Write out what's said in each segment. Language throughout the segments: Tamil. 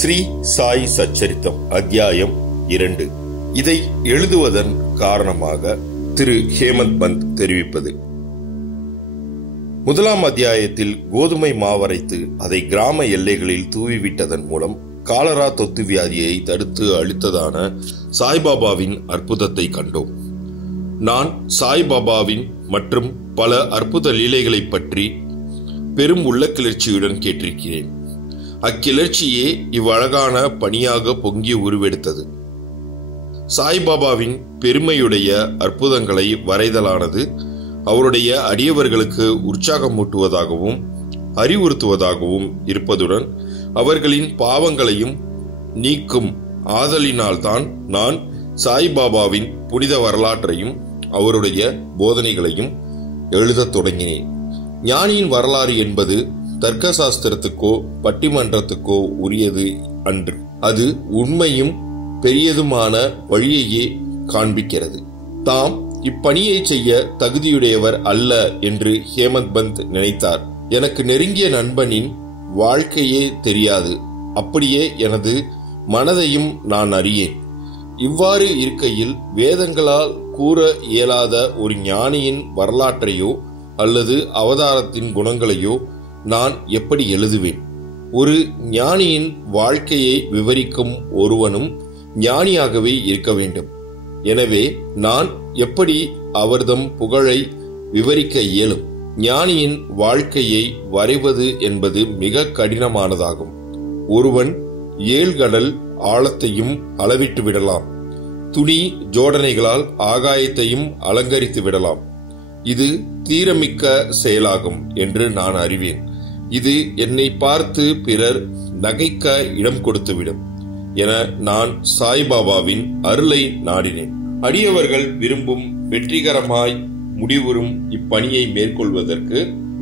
ஸ்ரீ சாய் சச்சரித்தம் அத்தியாயம் 2. இதை எழுதுவதன் காரணமாக திரு ஹேமந்த் பந்த் தெரிவிப்பது: முதலாம் அத்தியாயத்தில் கோதுமை மாவரைத்து அதை கிராம எல்லைகளில் தூவிவிட்டதன் மூலம் காலரா தொத்து வியாதியை தடுத்து அளித்ததான சாய்பாபாவின் அற்புதத்தை கண்டோம். நான் சாய்பாபாவின் மற்றும் பல அற்புத லீலைகளை பற்றி பெரும் உள்ள கிளர்ச்சியுடன் கேட்டிருக்கிறேன். அக்கிளர்ச்சியே இவ்வழகான பணியாக பொங்கி உருவெடுத்தது. சாய்பாபாவின் பெருமையுடைய அற்புதங்களை வரைதலானது அவருடைய அடியவர்களுக்கு உற்சாகமூட்டுவதாகவும் அறிவுறுத்துவதாகவும் இருப்பதுடன் அவர்களின் பாவங்களையும் நீக்கும் ஆதலினால்தான் நான் சாய்பாபாவின் புனித வரலாற்றையும் அவருடைய போதனைகளையும் எழுதத் தொடங்கினேன். ஞானியின் வரலாறு என்பது தர்க்க சாஸ்திரத்துக்கோ பட்டிமன்றத்துக்கோ உரியது அன்று. அது உண்மையும் பெரியதுமான வழியையே காண்பிக்கிறது. தாம் இப்பணியை செய்ய தகுதியுடையவர் அல்ல என்று ஹேமந்த் பந்த் நினைத்தார். எனக்கு நெருங்கிய நண்பனின் வாழ்க்கையே தெரியாது, அப்படியே எனது மனதையும் நான் அறியேன். இவ்வாறு இருக்கையில் வேதங்களால் கூற இயலாத ஒரு ஞானியின் வரலாற்றையோ அல்லது அவதாரத்தின் குணங்களையோ நான் எப்படி எழுதுவேன்? ஒரு ஞானியின் வாழ்க்கையை விவரிக்கும் ஒருவனும் ஞானியாகவே இருக்க வேண்டும். எனவே நான் எப்படி அவர்தம் புகழை விவரிக்க இயலும்? ஞானியின் வாழ்க்கையை வரைவது என்பது மிக கடினமானதாகும். ஒருவன் 7 கடல் ஆழத்தையும் அளவிட்டு விடலாம். துணி ஜோடனைகளால் ஆகாயத்தையும் அலங்கரித்து விடலாம். இது தீரமிக்க செயலாகும் என்று நான் அறிவேன். இது என்னை பார்த்து பிறர் நகைக்க இடம் கொடுத்துவிடும் என நான் சாய்பாபாவின் அருளை நாடினேன். அடியவர்கள் விரும்பும் வெற்றிகரமாய் முடிவுறும் இப்பணியை மேற்கொள்வதற்கு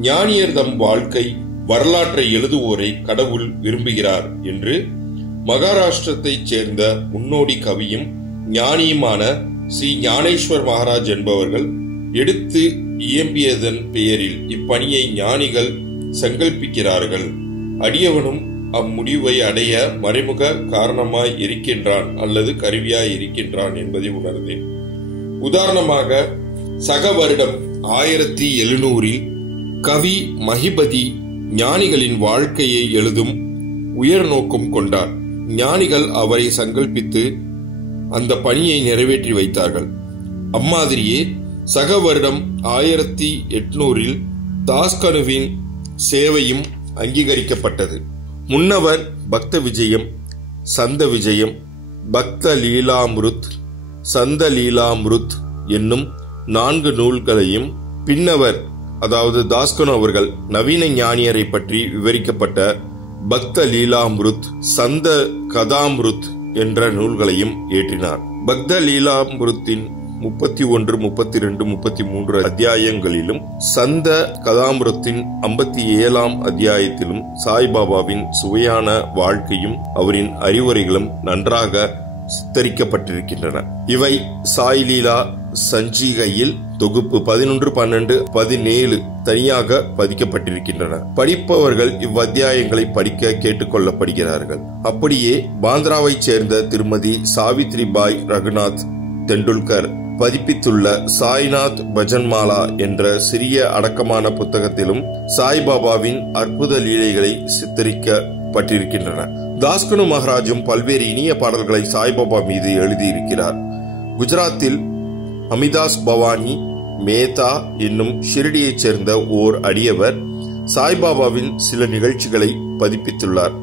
ஞானியர் தம் வாழ்க்கை வரலாற்றை எழுதுவோரை கடவுள் விரும்புகிறார் என்று மகாராஷ்டிரத்தைச் சேர்ந்த முன்னோடி கவியும் ஞானியுமான ஸ்ரீ ஞானேஸ்வர் மகாராஜ் என்பவர்கள் எடுத்து இயம்பியதன் பெயரில் இப்பணியை ஞானிகள் சங்கல்பிக்கிறார்கள். அடியவனும் அம்முடிவை அடைய மறைமுக காரணமாய் இருக்கின்றான் அல்லது கருவியாய் இருக்கின்றான் என்பதை உணர்ந்தேன். உதாரணமாக, சக வருடம் 1700 கவி மகிபதி ஞானிகளின் வாழ்க்கையை எழுதும் உயர் நோக்கம் கொண்டார். ஞானிகள் அவரை சங்கல்பித்து அந்த பணியை நிறைவேற்றி வைத்தார்கள். அம்மாதிரியே சக வருடம் 1800 தாஸ்கனுவின் சேவையும் அங்கீகரிக்கப்பட்டது. முன்னவர் பக்த விஜயம், சந்த விஜயம், பக்த லீலாமிருத், சந்த லீலாமிருத் என்னும் 4 நூல்களையும், பின்னவர் அதாவது தாஸ்கனு அவர்கள் நவீன ஞானியரை பற்றி விவரிக்கப்பட்ட பக்த லீலாமிருத், சந்த கதாமிருத் என்ற நூல்களையும் ஏற்றினார். பக்த லீலாமிருத்தின் 31, 32, 33 அத்தியாயங்களிலும் சந்த கதாமிருத்தின் 57ஆம் அத்தியாயத்திலும் சாய்பாபாவின் சுவையான வாழ்க்கையும் அவரின் அறிவுரைகளும் நன்றாக சித்தரிக்கப்பட்டிருக்கின்றன. இவை சாய் லீலா சஞ்சிகையில் தொகுப்பு 11, 12, 17 தனியாக பதிக்கப்பட்டிருக்கின்றன. படிப்பவர்கள் இவ்வத்தியாயங்களை படிக்க கேட்டுக் கொள்ளப்படுகிறார்கள். அப்படியே பாந்திராவைச் சேர்ந்த திருமதி சாவித்ரிபாய் ரகுநாத் தெண்டுல்கர் பதிப்பித்துள்ள சாய்நாத் பஜன்மாலா என்ற சிறிய அடக்கமான புத்தகத்திலும் சாய்பாபாவின் அற்புத லீலைகளை சித்தரிக்கப்பட்டிருக்கின்றன. தாஸ்கனு மகாராஜும் பல்வேறு இனிய பாடல்களை சாய்பாபா மீது எழுதியிருக்கிறார். குஜராத்தில் அமிதாஸ் பவானி மேதா என்னும் ஷிரடியைச் சேர்ந்த ஓர் அடியவர் சாய்பாபாவின் சில நிகழ்ச்சிகளை பதிப்பித்துள்ளார்.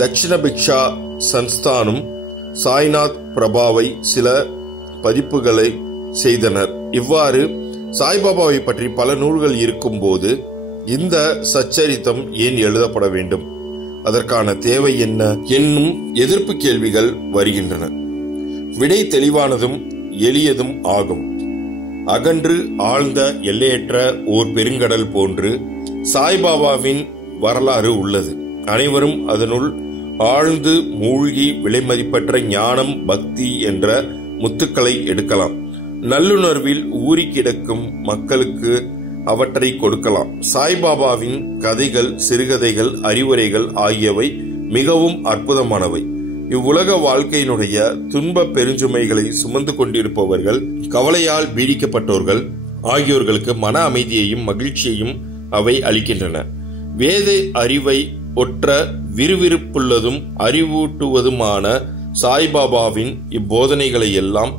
தட்சிண பிக்ஷா சன்ஸ்தானும் சாய்நாத் பிரபாவை சில பதிப்புகளை செய்தனர். இவ்வாறு சாய்பாபாவை பற்றி பல நூல்கள் இருக்கும் போது இந்த சச்சரித்தம் ஏன் எழுதப்பட வேண்டும்? அதற்கான தேவை என்ன என்னும் எதிர்ப்பு கேள்விகள் வருகின்றன. விடை தெளிவானதும் எளியதும் ஆகும். அகன்று ஆழ்ந்த எல்லையற்ற ஓர் பெருங்கடல் போன்று சாய்பாபாவின் வரலாறு உள்ளது. அனைவரும் அதனுள் ஆழ்ந்து மூழ்கி விலைமதிப்பற்ற ஞானம், பக்தி என்ற முத்துக்களை எடுக்கலாம். நல்லுணர்வில் ஊறி கிடக்கும் மக்களுக்கு அவற்றை கொடுக்கலாம். சாய்பாபாவின் கதைகள், சிறுகதைகள், அறிவுரைகள் ஆகியவை மிகவும் அற்புதமானவை. இவ்வுலக வாழ்க்கையினுடைய துன்ப பெருஞ்சுமைகளை சுமந்து கொண்டிருப்பவர்கள், கவலையால் பீடிக்கப்பட்டோர்கள் ஆகியோர்களுக்கு மன அமைதியையும் மகிழ்ச்சியையும் அவை அளிக்கின்றன. வேத அறிவை ஒற்ற விறுவிறுப்புள்ளதும் அறிவூட்டுவதுமான சாய்பாபாவின் இப்போதனைகளை எல்லாம்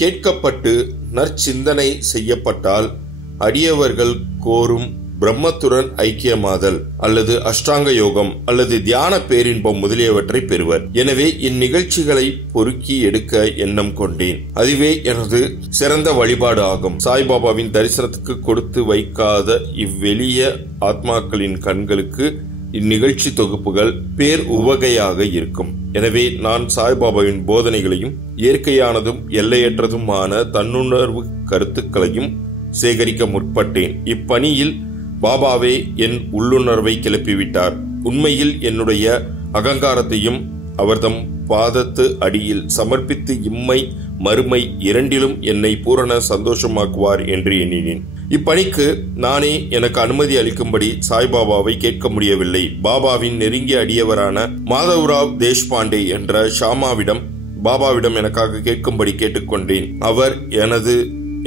கேட்கப்பட்டு நற்சிந்தனை செய்யப்பட்டால் அடியவர்கள் கோரும் பிரம்மத்துடன் ஐக்கியமாதல் அல்லது அஷ்டாங்க யோகம் அல்லது தியான பேரின்பம் முதலியவற்றை பெறுவர். எனவே இந்நிகழ்ச்சிகளை பொறுக்கி எடுக்க எண்ணம் கொண்டேன். அதுவே எனது சிறந்த வழிபாடு ஆகும். சாய்பாபாவின் தரிசனத்துக்கு கொடுத்து வைக்காத இவ்வெளிய ஆத்மாக்களின் கண்களுக்கு இந்நிகழ்ச்சி தொகுப்புகள் பேர் உவகையாக இருக்கும். எனவே நான் சாய்பாபாவின் போதனைகளையும் இயற்கையானதும் எல்லையற்றதுமான தன்னுணர்வு கருத்துக்களையும் சேகரிக்க முற்பட்டேன். இப்பணியில் பாபாவே என் உள்ளுணர்வை கிளப்பிவிட்டார். உண்மையில் என்னுடைய அகங்காரத்தையும் அவர்தம் பாதத்து அடியில் சமர்ப்பித்து இம்மை மறுமை இரண்டிலும் என்னை பூரண சந்தோஷமாக்குவார் என்று எண்ணினேன். இப்பணிக்கு நானே எனக்கு அனுமதி அளிக்கும்படி சாய்பாபாவை கேட்க முடியவில்லை. பாபாவின் நெருங்கிய அடியவரான மாதவ்ராவ் தேஷ்பாண்டே என்ற ஷாமாவிடம் பாபாவிடம் எனக்காக கேட்கும்படி கேட்டுக்கொண்டேன். அவர் எனது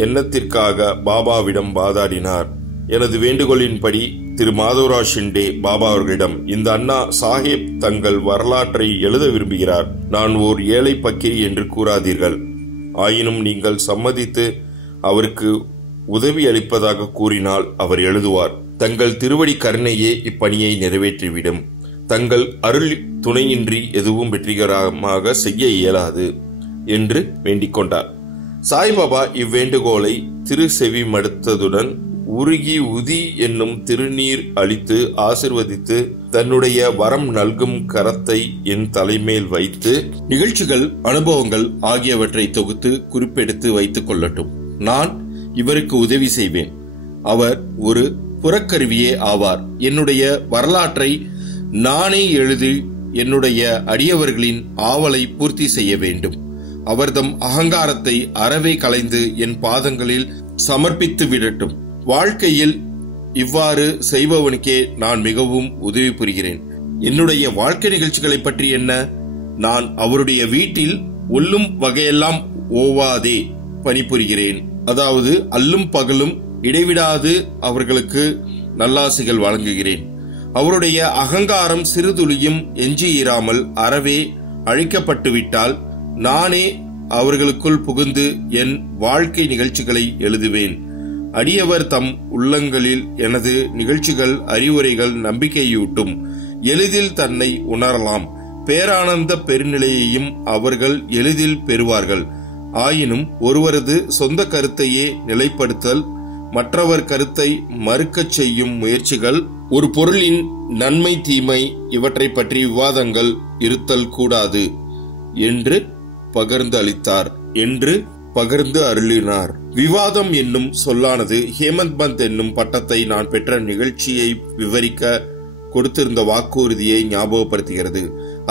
எண்ணத்திற்காக பாபாவிடம் வாதாடினார். எனது வேண்டுகோளின்படி திரு மாதவ்ராவ் ஷிண்டே பாபா அவர்களிடம், இந்த அண்ணா சாஹேப் தங்கள் வரலாற்றை எழுத விரும்புகிறார். நான் ஓர் ஏழை பக்கிரி என்று கூறாதீர்கள். ஆயினும் நீங்கள் சம்மதித்து அவருக்கு உதவி அளிப்பதாக கூறினால் அவர் எழுதுவார். தங்கள் திருவடி கருணையே இப்பணியை நிறைவேற்றிவிடும். தங்கள் அருள் துணையின்றி எதுவும் வெற்றிகரமாக செய்ய இயலாது என்று வேண்டிக் கொண்டார். சாய்பாபா இவ்வேண்டுகோளை திரு செவி மடுத்ததுடன் உருகி உதி என்னும் திருநீர் அளித்து ஆசிர்வதித்து தன்னுடைய வரம் நல்கும் கரத்தை என் தலைமேல் வைத்து நிகழ்ச்சிகள், அனுபவங்கள் ஆகியவற்றை தொகுத்து குறிப்பெடுத்து வைத்துக் கொள்ளட்டும். நான் இவருக்கு உதவி செய்வேன். அவர் ஒரு புறக்கருவியே ஆவார். என்னுடைய வரலாற்றை நானே எழுதி என்னுடைய அடியவர்களின் ஆவலை பூர்த்தி செய்ய வேண்டும். அவர்தம் அகங்காரத்தை அறவே களைந்து என் பாதங்களில் சமர்ப்பித்து விடட்டும். வாழ்க்கையில் இவ்வாறு செய்பவனுக்கே நான் மிகவும் உதவி புரிகிறேன். என்னுடைய வாழ்க்கை நிகழ்ச்சிகளை பற்றி என்ன? நான் அவருடைய வீட்டில் ஒல்லும் வகையெல்லாம் ஓவாதே பணிபுரிகிறேன். அதாவது அல்லும் பகலும் இடைவிடாது அவர்களுக்கு நல்லாசிகள் வழங்குகிறேன். அவருடைய அகங்காரம் சிறுதுளியும் எஞ்சியிராமல் அறவே அழிக்கப்பட்டுவிட்டால் நானே அவர்களுக்குள் புகுந்து என் வாழ்க்கை நிகழ்ச்சிகளை எழுதுவேன். அடியவர் தம் உள்ளங்களில் எனது நிகழ்ச்சிகள், அறிவுரைகள் நம்பிக்கையூட்டும். எளிதில் தன்னை உணரலாம். பேரானந்த பெருநிலையையும் அவர்கள் எளிதில் பெறுவார்கள். ஆயினும் ஒருவரது சொந்த கருத்தையே நிலைப்படுத்தல், மற்றவர் கருத்தை மறுக்கச் செய்யும் முயற்சிகள், ஒரு பொருளின் நன்மை தீமை இவற்றை பற்றி விவாதங்கள் இருத்தல் கூடாது என்று பகிர்ந்து அருளினார். விவாதம் என்னும் சொல்லானது ஹேமந்த் பந்த் என்னும் பட்டத்தை நான் பெற்ற நிகழ்ச்சியை விவரிக்க கொடுத்திருந்த வாக்குறுதியை ஞாபகப்படுத்துகிறது.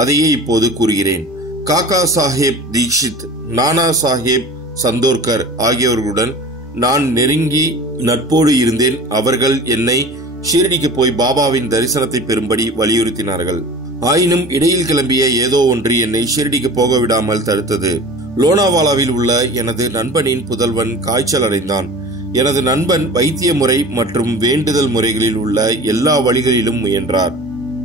அதையே இப்போது கூறுகிறேன். காக்கா சாஹேப் தீக்ஷித், நானா சாஹேப் சந்தோர்கர் ஆகியோர்களுடன் நான் நெருங்கி நட்போடு இருந்தேன். அவர்கள் என்னை ஷீரடிக்கு போய் பாபாவின் தரிசனத்தை பெறும்படி வலியுறுத்தினார்கள். ஆயினும் இடையில் கிளம்பிய ஏதோ ஒன்று என்னை ஷீரடிக்கு போக விடாமல் தடுத்தது. லோனாவாலாவில் உள்ள எனது நண்பனின் புதல்வன் காய்ச்சல் அடைந்தான். எனது நண்பன் வைத்திய முறை மற்றும் வேண்டுதல் முறைகளில் உள்ள எல்லா வழிகளிலும் முயன்றார்.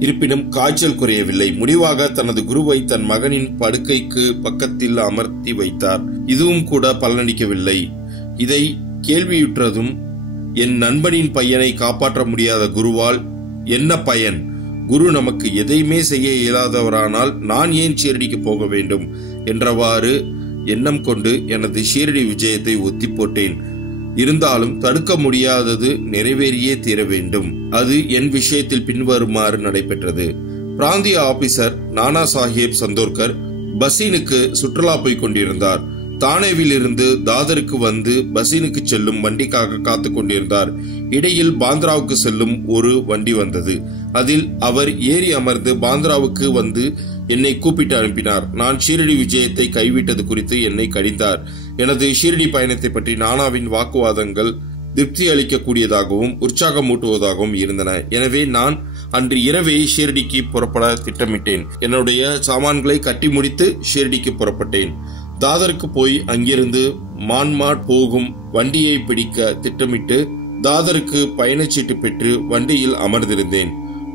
இருப்பினும் காய்ச்சல் குறையவில்லை. முடிவாக தனது குருவை தன் மகனின் படுக்கைக்கு பக்கத்தில் அமர்த்தி வைத்தார். இதுவும் கூட பலனளிக்கவில்லை. இதை கேள்வியுற்றதும் என் நண்பனின் பையனை காப்பாற்ற முடியாத குருவால் என்ன பயன்? குரு நமக்கு எதையுமே செய்ய இயலாதவரானால் நான் ஏன் ஷீரடிக்கு போக வேண்டும் என்றவாறு எண்ணம் கொண்டு எனது ஷீரடி விஜயத்தை ஒத்தி போட்டேன். இருந்தாலும் தடுக்க முடியாதது நிறைவேறியே தீர வேண்டும். அது என் விஷயத்தில் பின்வருமாறு நடைபெற்றது. பிராந்திய ஆபீசர் நானா சாஹேப் சந்தோர்கர் பசீனுக்கு சுற்றுலா போய் கொண்டிருந்தார். தானேவில் இருந்து தாதருக்கு வந்து பசீனுக்கு செல்லும் வண்டிக்காக காத்துக் கொண்டிருந்தார். இடையில் பாந்திராவுக்கு செல்லும் ஒரு வண்டி வந்தது. அதில் அவர் ஏறி அமர்ந்து பாந்திராவுக்கு வந்து என்னை கூப்பிட்டு அனுப்பினார். நான் ஷீரடி விஜயத்தை கைவிட்டது குறித்து என்னை கடிந்தார். எனது ஷீரடி பயணத்தை பற்றி நானாவின் வாக்குவாதங்கள் திருப்தி அளிக்கக்கூடியதாகவும் உற்சாகமூட்டுவதாகவும் இருந்தன. எனவே நான் அன்று இரவே ஷீரடிக்கு புறப்பட திட்டமிட்டேன். என்னுடைய சாமான்களை கட்டி முடித்து ஷீரடிக்கு புறப்பட்டேன். தாதருக்கு போய் அங்கிருந்து மான்மாட் போகும் வண்டியை பிடிக்க திட்டமிட்டு தாதருக்கு பயணச்சீட்டு பெற்று வண்டியில் அமர்ந்திருந்தேன்.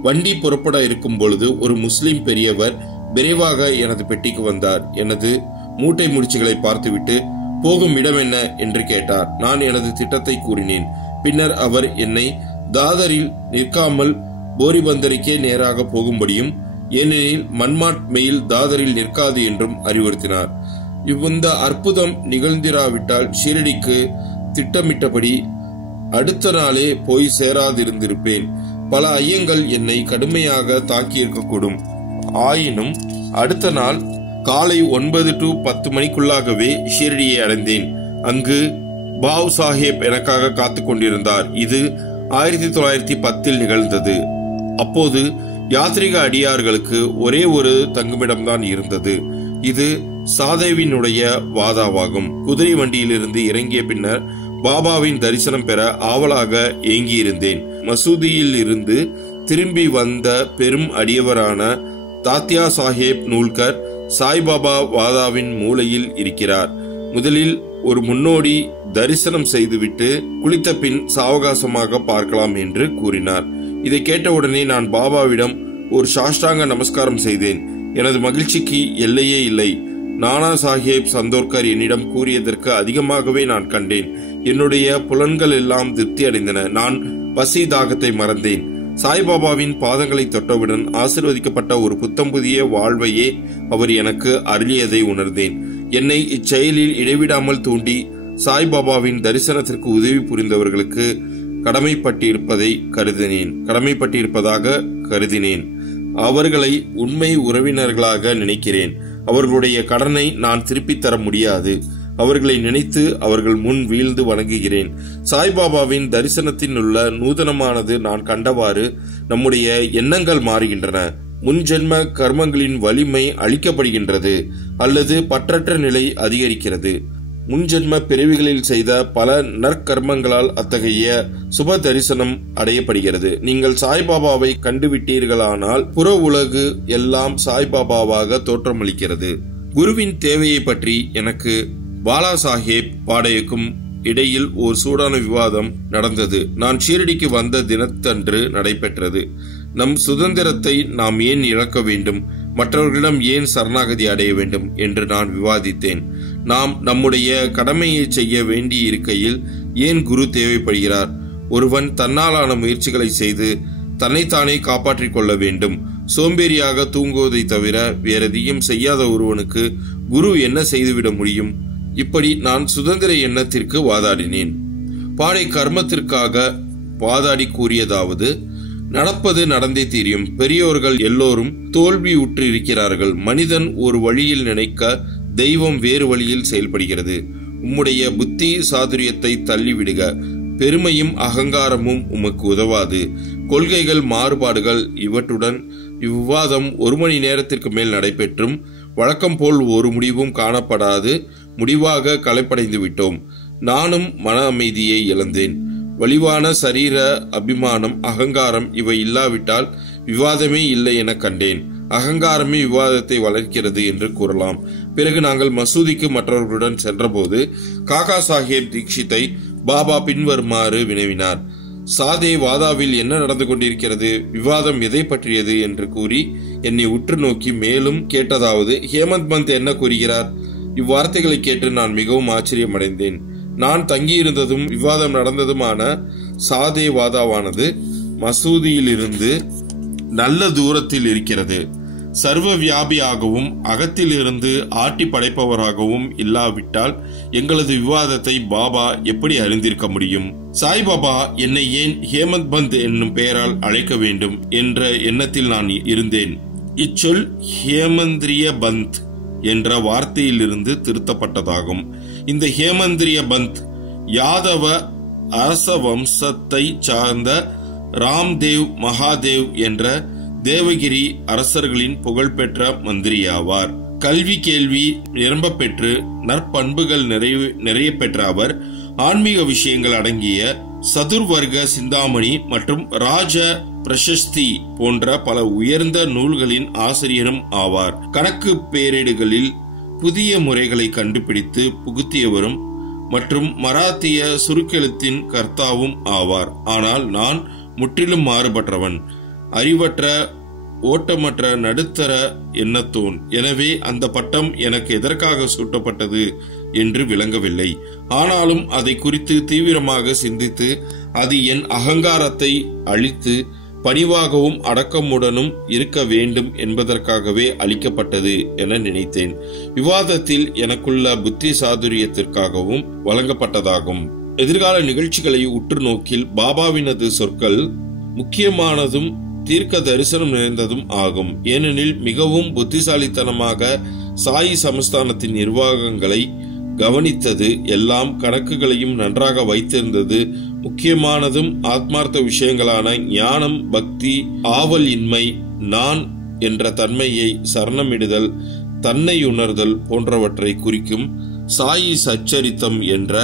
வண்டி புறப்பட இருக்கும் பொழுது ஒரு முஸ்லிம் பெரியவர் விரைவாக எனது பெட்டிக்கு வந்தார். எனது மூட்டை முடிச்சுகளை பார்த்துவிட்டு போகும் இடம் என்ன என்று கேட்டார். நான் எனது திட்டத்தை கூறினேன். பின்னர் அவர் என்னை தாதரில் நிற்காமல் போரிபந்தருக்கே நேராக போகும்படியும், ஏனெனில் மன்மாட் மெயில் தாதரில் நிற்காது என்றும் அறிவுறுத்தினார். இந்த அற்புதம் நிகழ்ந்திராவிட்டால் ஷீரடிக்கு திட்டமிட்டபடி அடுத்த நாளே போய் சேராதிருந்திருப்பேன். பல ஐயங்கள் என்னை கடுமையாக தாக்கியிருக்கக்கூடும். ஆயினும் அடுத்த நாள் காலை 9 to 10 மணிக்குள்ளாகவே ஷீரடியை அடைந்தேன். அங்கு பாவ் சாஹேப் எனக்காக காத்துக் கொண்டிருந்தார். இது 1910 நிகழ்ந்தது. அப்போது யாத்ரிக அடியார்களுக்கு ஒரே ஒரு தங்குமிடம்தான் இருந்தது. இது சாதேவினுடைய வாதாவாகும். குதிரை வண்டியிலிருந்து இறங்கிய பின்னர் பாபாவின் தரிசனம் பெற ஆவலாக ஏங்கியிருந்தேன். மசூதியில் இருந்து திரும்பி வந்த பெரும் அடியவரான தாத்யா சாஹேப் நூல்கர் சாய்பாபா வாதாவின் மூலையில் இருக்கிறார். முதலில் ஒரு முன்னோடி தரிசனம் செய்துவிட்டு குளித்த பின் சாவகாசமாக பார்க்கலாம் என்று கூறினார். இதை கேட்டவுடனே நான் பாபாவிடம் ஒரு சாஷ்டாங்க நமஸ்காரம் செய்தேன். எனது மகிழ்ச்சிக்கு எல்லையே இல்லை. நானா சாஹேப் சந்தோர்கர் என்னிடம் கூறியதற்கு அதிகமாகவே நான் கண்டேன். என்னுடைய புலன்கள் எல்லாம் திருப்தி அடைந்தன. நான் பசி தாகத்தை மறந்தேன். சாய்பாபாவின் பாதங்களை தொட்டவுடன் ஆசீர்வதிக்கப்பட்ட ஒரு புத்தம் புதிய வாழ்வையே அவர் எனக்கு அருளியதை உணர்ந்தேன். என்னை இச்செயலில் இடைவிடாமல் தூண்டி சாய்பாபாவின் தரிசனத்திற்கு உதவி புரிந்தவர்களுக்கு கடமைப்பட்டிருப்பதாக கருதினேன். அவர்களை உண்மை உறவினர்களாக நினைக்கிறேன். அவர்களுடைய கடனை நான் திருப்பித் தர முடியாது. அவர்களை நினைத்து அவர்கள் முன் வீழ்ந்து வணங்குகிறேன். சாய்பாபாவின் தரிசனத்தில் உள்ள நூதனமானது நான் கண்டவாறு நம்முடைய எண்ணங்கள் மாறுகின்றன. முன்ஜென்ம கர்மங்களின் வலிமை அளிக்கப்படுகின்றது அல்லது பற்றற்ற நிலை அதிகரிக்கிறது. முன்ஜென்ம பிறவிகளில் செய்த பல நற்கர்மங்களால் அத்தகைய சுப தரிசனம் அடையப்படுகிறது. நீங்கள் சாய்பாபாவை கண்டுவிட்டீர்களானால் புற உலகு எல்லாம் சாய்பாபாவாக தோற்றமளிக்கிறது. குருவின் தேவையை பற்றி எனக்கு பாலா சாஹேப் பாடையக்கும் இடையில் ஒரு சூடான விவாதம் நடந்தது. நான் ஷீரடிக்கு வந்த தினத்தன்று நடைபெற்றது. நம் சுதந்திரத்தை நாம் ஏன் இழக்க வேண்டும், மற்றவர்களிடம் ஏன் சரணாகதி அடைய வேண்டும் என்று நான் விவாதித்தேன். நாம் நம்முடைய கடமையை செய்ய வேண்டி இருக்கையில் ஏன் குரு தேவைப்படுகிறார்? ஒருவன் தன்னாலான முயற்சிகளை செய்து தன்னைத்தானே காப்பாற்றிக் கொள்ள வேண்டும். சோம்பேறியாக தூங்குவதை தவிர வேறெதையும் செய்யாத ஒருவனுக்கு குரு என்ன செய்துவிட முடியும்? இப்படி நான் சுதந்திர எண்ணத்திற்கு வாதாடினேன். பாடை கர்மத்திற்காக வாதாடி கூறியதாவது: நடப்பது நடந்தே தீரும். பெரியோர்கள் எல்லோரும் தோல்வி உற்று இருக்கிறார்கள். மனிதன் ஒரு வழியில் நினைக்க, தெய்வம் வேறு வழியில் செயல்படுகிறது. உம்முடைய புத்தி சாதுரியத்தை தள்ளிவிடுக. பெருமையும் அகங்காரமும் உமக்கு உதவாது. கொள்கைகள் மாறுபாடுகள் இவற்றுடன் இவ்விவாதம் 1 மணி நேரத்திற்கு மேல் நடைபெற்றும் வழக்கம் போல் ஒரு முடிவும் காணப்படாது முடிவாக களைப்படைந்து விட்டோம். நானும் மன அமைதியை இழந்தேன். வலிவான சரீர அபிமானம், அகங்காரம் இவை இல்லாவிட்டால் விவாதமே இல்லை என கண்டேன். அகங்காரமே விவாதத்தை வளர்க்கிறது என்று கூறலாம். பிறகு நாங்கள் மசூதிக்கு மற்றவர்களுடன் சென்றபோது காகா சாஹேப் தீக்ஷித்தை பாபா பின்வருமாறு வினவினார்: சாதே வாதாவில் என்ன நடந்து கொண்டிருக்கிறது? விவாதம் எதை பற்றியது என்று கூறி என்னை உற்று நோக்கி மேலும் கேட்டதாவது: ஹேமந்த் பந்த் என்ன கூறுகிறார்? இவ்வார்த்தைகளை கேட்டு நான் மிகவும் ஆச்சரியமடைந்தேன். நான் தங்கியிருந்ததும் விவாதம் நடந்ததுமான சாதே வாதாவானது மசூதியிலிருந்து நல்ல தூரத்தில் இருக்கிறது. சர்வ வியாபியாகவும் அகத்திலிருந்து ஆட்டி படைப்பவராகவும் இல்லாவிட்டால் எங்களது விவாதத்தை பாபா எப்படி அறிந்திருக்க முடியும்? சாய்பாபா என்னை ஏன் ஹேமந்த் பந்த் என்னும் பெயரால் அழைக்க வேண்டும் என்ற எண்ணத்தில் நான் இருந்தேன். இச்சொல் ஹேமந்திரிய பந்த் என்ற வார்த்தையிலிருந்து திருத்தப்பட்டதாகும். இந்த ஹேமந்திரிய பந்த் யாதவ அரச வம்சத்தை சார்ந்த ராம்தேவ் மகாதேவ் என்ற தேவகிரி அரசர்களின் புகழ்பெற்ற மந்திரியாவார். கல்வி கேள்வி நிரம்ப பெற்று நற்பண்புகள் நிறைய பெற்ற அவர் ஆன்மீக விஷயங்கள் அடங்கிய சதுர்வர்க்க சிந்தாமணி மற்றும் ராஜ பிரசஸ்தி போன்ற பல உயர்ந்த நூல்களின் ஆசிரியரும் ஆவார். கணக்கு பேரேடுகளில் புதிய முறைகளை கண்டுபிடித்து புகுத்தியவரும் மற்றும் மராத்திய சுருக்கெழுத்தின் கர்த்தாவும் ஆவார். ஆனால் நான் முற்றிலும் மாறுபட்டவன், அறிவற்ற, ஓட்டமற்ற, நடுத்தர எண்ணத்தோன். எனவே அந்த பட்டம் எனக்கு எதற்காக சூட்டப்பட்டது என்று விளங்கவில்லை. ஆனாலும் அதை குறித்து தீவிரமாக சிந்தித்து அது என் அகங்காரத்தை அழித்து பணிவாகவும் அடக்கமுடனும் இருக்க வேண்டும் என்பதற்காகவே அளிக்கப்பட்டது என நினைத்தேன். விவாதத்தில் எனக்குள்ள புத்தி சாதுரியத்திற்காகவும் வழங்கப்பட்டதாகும். எதிர்கால நிகழ்ச்சிகளை உற்று நோக்கில் பாபாவினது சொற்கள் முக்கியமானதும் தீர்க்க தரிசனம் நிறைந்ததும் ஆகும். ஏனெனில் மிகவும் புத்திசாலித்தனமாக சாயி சமஸ்தானத்தின் நிர்வாகங்களை கவனித்தது, எல்லாம் கணக்குகளையும் நன்றாக வைத்திருந்தது, முக்கியமானதும் ஆத்மார்த்த விஷயங்களான ஞானம், பக்தி, ஆவல் இன்மை, நான் என்ற தன்மையை சரணமிடுதல், தன்னை உணர்தல் போன்றவற்றை குறிக்கும் சாயி சச்சரித்தம் என்ற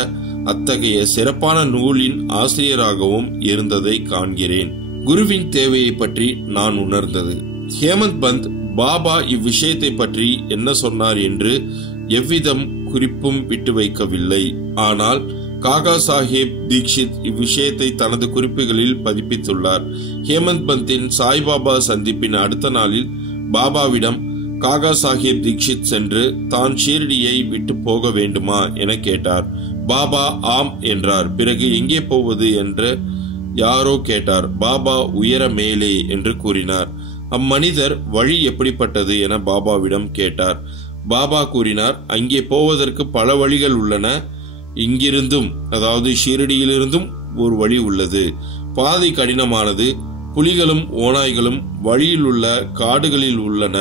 அத்தகைய சிறப்பான நூலின் ஆசிரியராகவும் இருந்ததை காண்கிறேன். குருவின் தேவையை பற்றி நான் உணர்ந்தது. ஹேமந்த் பந்த் பாபா இவ்விஷயத்தை பற்றி என்ன சொன்னார் என்று எவ்விதம் குறிப்பும் விட்டு வைக்கவில்லை. ஆனால் காகா சாஹேப் தீக்ஷித் இவ்விஷயத்தை தனது குறிப்புகளில் பதிப்பித்துள்ளார். ஹேமந்த் பந்தின் சாய்பாபா சந்திப்பின் அடுத்த நாளில் பாபாவிடம் காகா சாஹேப் தீக்ஷித் சென்று தான் ஷீரடியை விட்டு போக வேண்டுமா என கேட்டார். பாபா ஆம் என்றார். பிறகு எங்கே போவது என்று யாரோ கேட்டார். பாபா உயர மேலே என்று கூறினார். அம்மனிதர் வழி எப்படிப்பட்டது என பாபாவிடம் கேட்டார். பாபா கூறினார், அங்கே போவதற்கு பல வழிகள் உள்ளன. இங்கிருந்தும், அதாவது ஷீரடியிலிருந்தும் ஒரு வழி உள்ளது. பாதை கடினமானது. புலிகளும் ஓநாய்களும் வழியில் உள்ள காடுகளில் உள்ளன.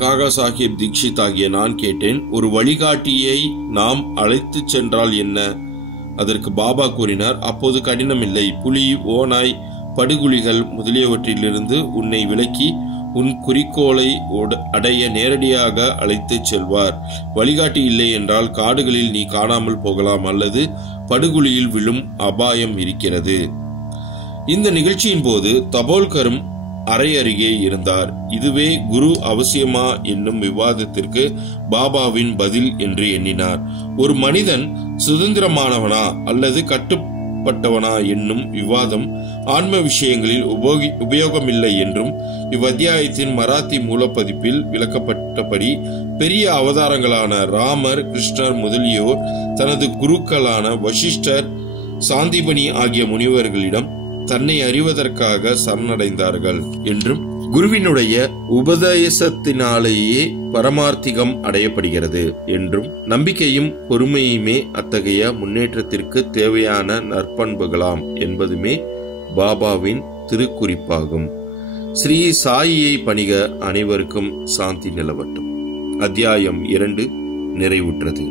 காகா சாஹேப் தீக்ஷித் ஆகிய நான் கேட்டேன், ஒரு வழிகாட்டியை நாம் அழைத்து சென்றால் என்ன? அதற்கு பாபா கூறினார், அப்போது கடினம் இல்லை. புலி, ஓநாய், படுகுழிகள் முதலியவற்றிலிருந்து உன்னை விலக்கி உன் குறிக்கோளை அடைய நேரடியாக அழைத்து செல்வார். வழிகாட்டி இல்லை என்றால் காடுகளில் நீ காணாமல் போகலாம் அல்லது படுகுழியில் விழும் அபாயம் இருக்கிறது. இந்த நிகழ்ச்சியின் போது தபோல்கரும் அறை அருகே இருந்தார். இதுவே குரு அவசியமா என்னும் விவாதத்திற்கு பாபாவின் பதில் என்று எண்ணினார். ஒரு மனிதன் சுதந்திரமானவனா அல்லது கட்டுப்பட்டவனா என்னும் விவாதம் ஆன்ம விஷயங்களில் உபயோகமில்லை என்றும் இவ்வத்தியாயத்தின் மராத்தி மூலப்பதிப்பில் விளக்கப்பட்டபடி பெரிய அவதாரங்களான ராமர், கிருஷ்ணர் முதலியோர் தனது குருக்களான வசிஷ்டர், சாந்திபனி ஆகிய முனிவர்களிடம் தன்னை அறிவதற்காக சரணடைந்தார்கள் என்றும் குருவினுடைய உபதேசத்தினாலேயே பரமார்த்திகம் அடையப்படுகிறது என்றும் நம்பிக்கையும் பொறுமையுமே அத்தகைய முன்னேற்றத்திற்கு தேவையான நற்பண்புகளாம் என்பதுமே பாபாவின் திருக்குறிப்பாகும். ஸ்ரீ சாயியை பணிக. அனைவருக்கும் சாந்தி நிலவட்டும். அத்தியாயம் 2 நிறைவுற்றது.